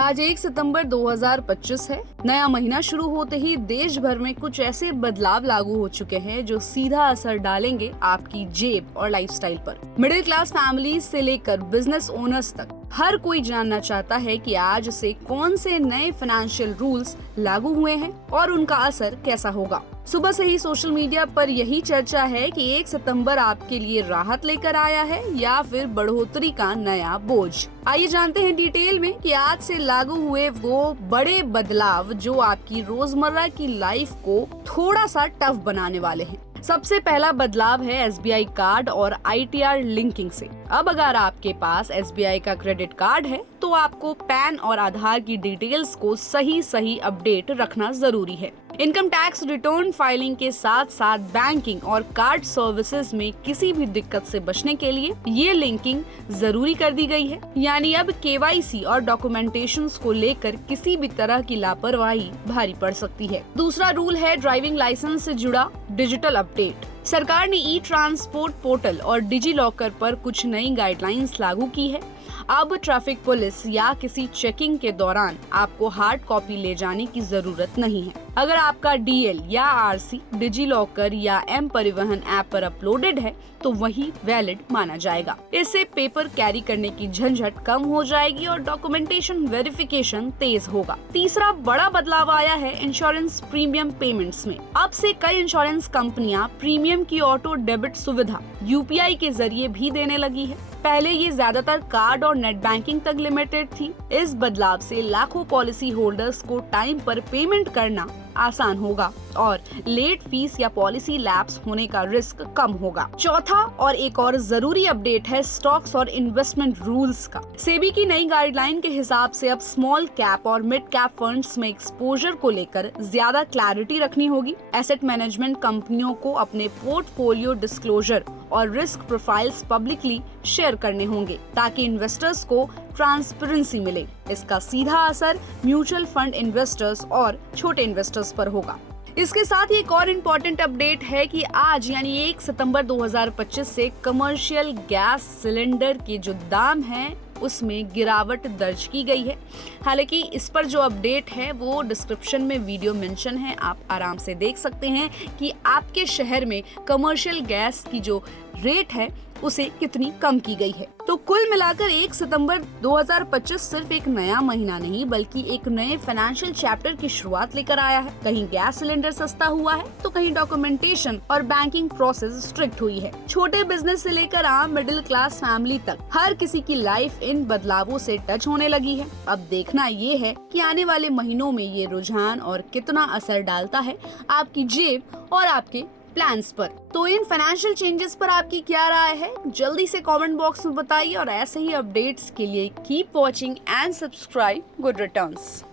आज 1 सितंबर 2025 है। नया महीना शुरू होते ही देश भर में कुछ ऐसे बदलाव लागू हो चुके हैं जो सीधा असर डालेंगे आपकी जेब और लाइफस्टाइल पर। मिडिल क्लास फैमिलीज से लेकर बिजनेस ओनर्स तक हर कोई जानना चाहता है कि आज से कौन से नए फाइनेंशियल रूल्स लागू हुए हैं और उनका असर कैसा होगा। सुबह से ही सोशल मीडिया पर यही चर्चा है कि 1 सितंबर आपके लिए राहत लेकर आया है या फिर बढ़ोतरी का नया बोझ। आइए जानते हैं डिटेल में कि आज से लागू हुए वो बड़े बदलाव जो आपकी रोजमर्रा की लाइफ को थोड़ा सा टफ बनाने वाले हैं। सबसे पहला बदलाव है एसबीआई कार्ड और आईटीआर लिंकिंग से। अब अगर आपके पास एसबीआई का क्रेडिट कार्ड है तो आपको पैन और आधार की डिटेल्स को सही अपडेट रखना जरूरी है। इनकम टैक्स रिटर्न फाइलिंग के साथ साथ बैंकिंग और कार्ड सर्विसेज में किसी भी दिक्कत से बचने के लिए ये लिंकिंग जरूरी कर दी गई है। यानी अब केवाईसी और डॉक्यूमेंटेशंस को लेकर किसी भी तरह की लापरवाही भारी पड़ सकती है। दूसरा रूल है ड्राइविंग लाइसेंस से जुड़ा डिजिटल अपडेट। सरकार ने ई ट्रांसपोर्ट पोर्टल और डिजी लॉकर पर कुछ नई गाइडलाइंस लागू की है। अब ट्रैफिक पुलिस या किसी चेकिंग के दौरान आपको हार्ड कॉपी ले जाने की जरूरत नहीं है। अगर आपका डीएल या आरसी डिजी लॉकर या एम परिवहन ऐप पर अपलोडेड है तो वही वैलिड माना जाएगा। इससे पेपर कैरी करने की झंझट कम हो जाएगी और डॉक्यूमेंटेशन वेरिफिकेशन तेज होगा। तीसरा बड़ा बदलाव आया है इंश्योरेंस प्रीमियम पेमेंट्स में। अब से कई इंश्योरेंस कंपनियां प्रीमियम की ऑटो डेबिट सुविधा यूपीआई के जरिए भी देने लगी है। पहले ये ज्यादातर कार्ड और नेट बैंकिंग तक लिमिटेड थी। इस बदलाव से लाखों पॉलिसी होल्डर्स को टाइम पर पेमेंट करना आसान होगा और लेट फीस या पॉलिसी लैप्स होने का रिस्क कम होगा। चौथा और एक और जरूरी अपडेट है स्टॉक्स और इन्वेस्टमेंट रूल्स का। सेबी की नई गाइडलाइन के हिसाब से अब स्मॉल कैप और मिड कैप फंड्स में एक्सपोजर को लेकर ज्यादा क्लैरिटी रखनी होगी। एसेट मैनेजमेंट कंपनियों को अपने पोर्टफोलियो डिस्क्लोजर और रिस्क प्रोफाइल्स पब्लिकली शेयर करने होंगे ताकि इन्वेस्टर्स को ट्रांसपेरेंसी मिले। इसका सीधा असर म्यूचुअल फंड इन्वेस्टर्स और छोटे इन्वेस्टर्स पर होगा। इसके साथ ही एक और इम्पोर्टेंट अपडेट है कि आज यानी 1 सितंबर 2025 से कमर्शियल गैस सिलेंडर के जो दाम हैं उसमें गिरावट दर्ज की गई है। हालांकि इस पर जो अपडेट है वो डिस्क्रिप्शन में वीडियो मेंशन है, आप आराम से देख सकते हैं कि आपके शहर में कमर्शियल गैस की जो रेट है उसे कितनी कम की गई है। तो कुल मिलाकर 1 सितंबर 2025 सिर्फ एक नया महीना नहीं बल्कि एक नए फाइनेंशियल चैप्टर की शुरुआत लेकर आया है। कहीं गैस सिलेंडर सस्ता हुआ है तो कहीं डॉक्यूमेंटेशन और बैंकिंग प्रोसेस स्ट्रिक्ट हुई है। छोटे बिजनेस से लेकर आम मिडिल क्लास फैमिली तक हर किसी की लाइफ इन बदलावों से टच होने लगी है। अब देखना ये है कि आने वाले महीनों में ये रुझान और कितना असर डालता है आपकी जेब और आपके प्लान्स पर। तो इन फाइनेंशियल चेंजेस पर आपकी क्या राय है, जल्दी से कमेंट बॉक्स में बताइए और ऐसे ही अपडेट्स के लिए keep watching and subscribe good returns.